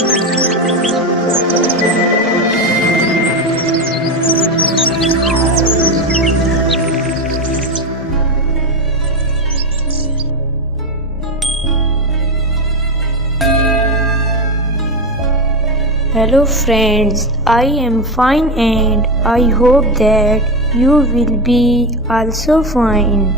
Hello friends, I am fine and I hope that you will be also fine.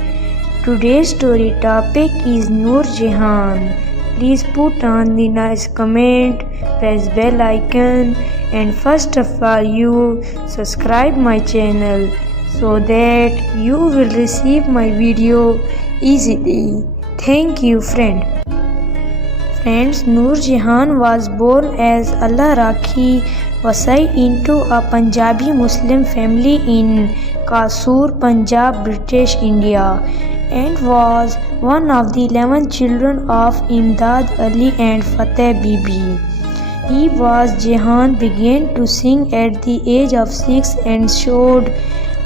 Today's story topic is Noor Jahan. Please put on the nice comment, press bell icon, and first of all you subscribe my channel so that you will receive my video easily. Thank you friend. Friends, Noor Jahan was born as Allah Rakhi Vasai into a Punjabi Muslim family in Kasur, Punjab, British India, and was one of the 11 children of Imdad Ali and Fateh Bibi. He was Jahan began to sing at the age of 6 and showed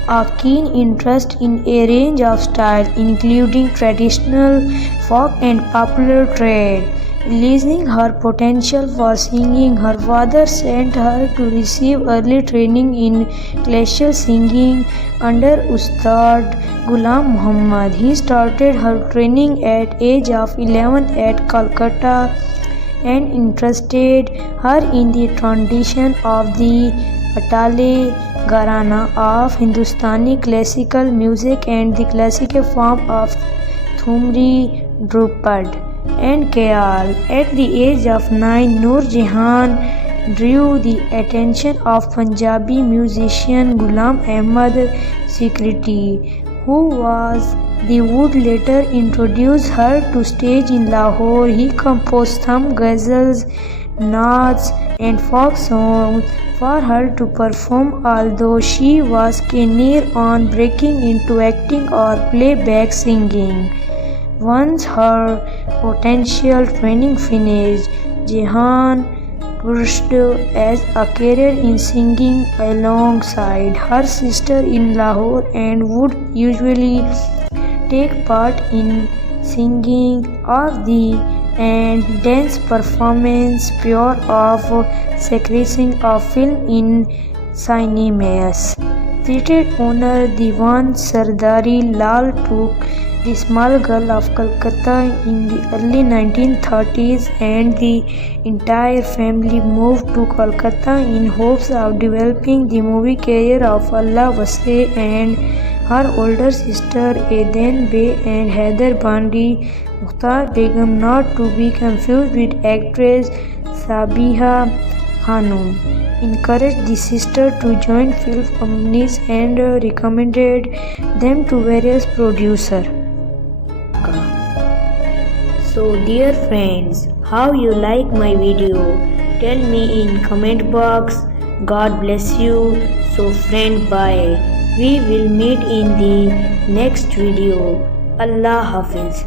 a keen interest in a range of styles including traditional, folk and popular trade. Realizing her potential for singing, her father sent her to receive early training in classical singing under Ustad Ghulam Muhammad. He started her training at age of 11 at Calcutta and interested her in the tradition of the Patale Gharana of Hindustani classical music and the classical form of Thumri, Drupad and Kayal. At the age of 9, Noor Jahan drew the attention of Punjabi musician Ghulam Ahmad Sikriti, who would later introduce her to stage in Lahore. He composed some ghazals, naats and folk songs for her to perform, although she was keener on breaking into acting or playback singing. Once her potential training finished, Jahan pursued as a career in singing alongside her sister in Lahore and would usually take part in singing of the and dance performance pure of secreting of film in cinemas. Treated honor Diwan Sardari Lal took the small girl of Calcutta in the early 1930s and the entire family moved to Kolkata in hopes of developing the movie career of Allah Vasai and her older sister Aden Bey and Haider Bandi Mukhtar Begum, not to be confused with actress Sabiha Khanum. Encouraged the sister to join film companies and recommended them to various producers. So dear friends, how you like my video? Tell me in comment box. God bless you. So friend, bye. We will meet in the next video. Allah Hafiz.